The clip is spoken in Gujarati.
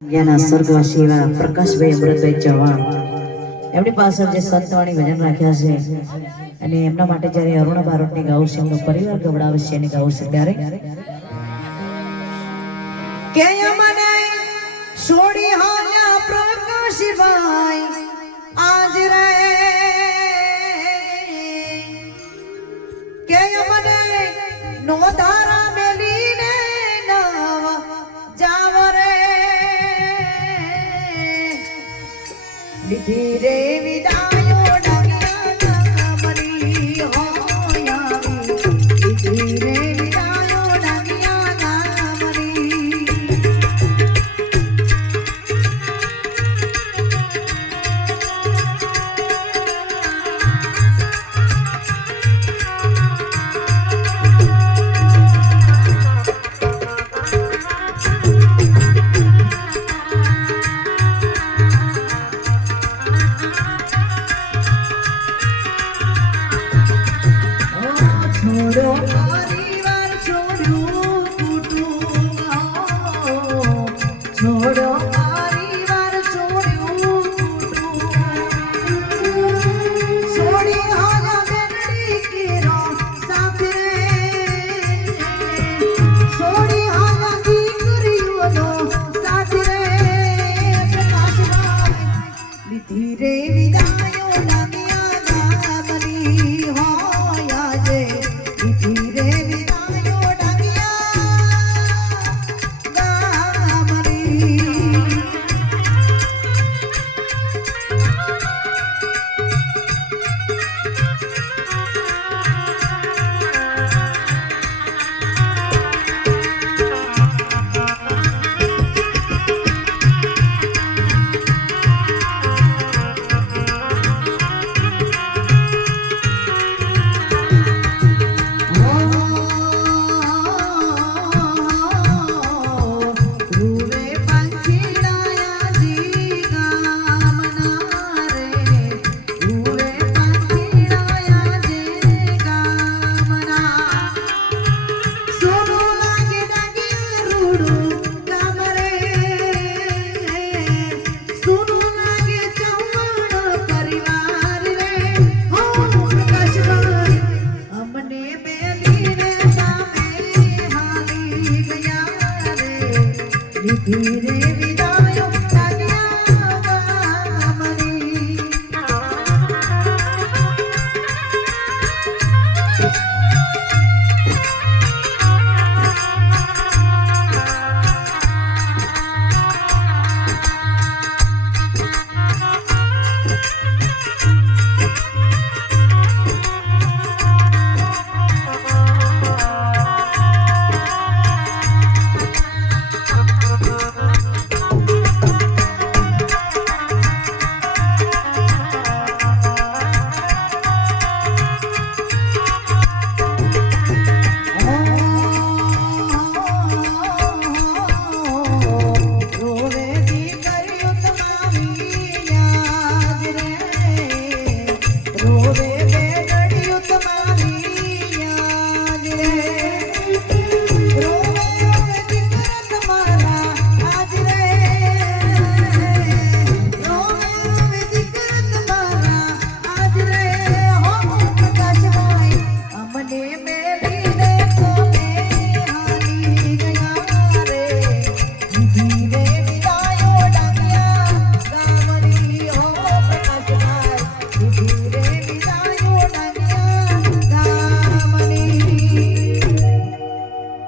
જ્ઞાના સ્વર્ગવાસી એવા પ્રકાશભાઈ અમૃતભાઈ ચૌહાણ એમની પાછળ જે સંતવાણી ભજન રાખ્યા છે અને એમના માટે જ્યારે અરુણા બારોટની ગાવું છે એમનો પરિવાર ગવડાવે છે અને ગાવું છે ત્યારે કે મને છોડી હાલ્યા પ્રકાશભાઈ આજ રે કે મને નો ધારા મેલીને નવા જાવ રે લીધી રે વિદા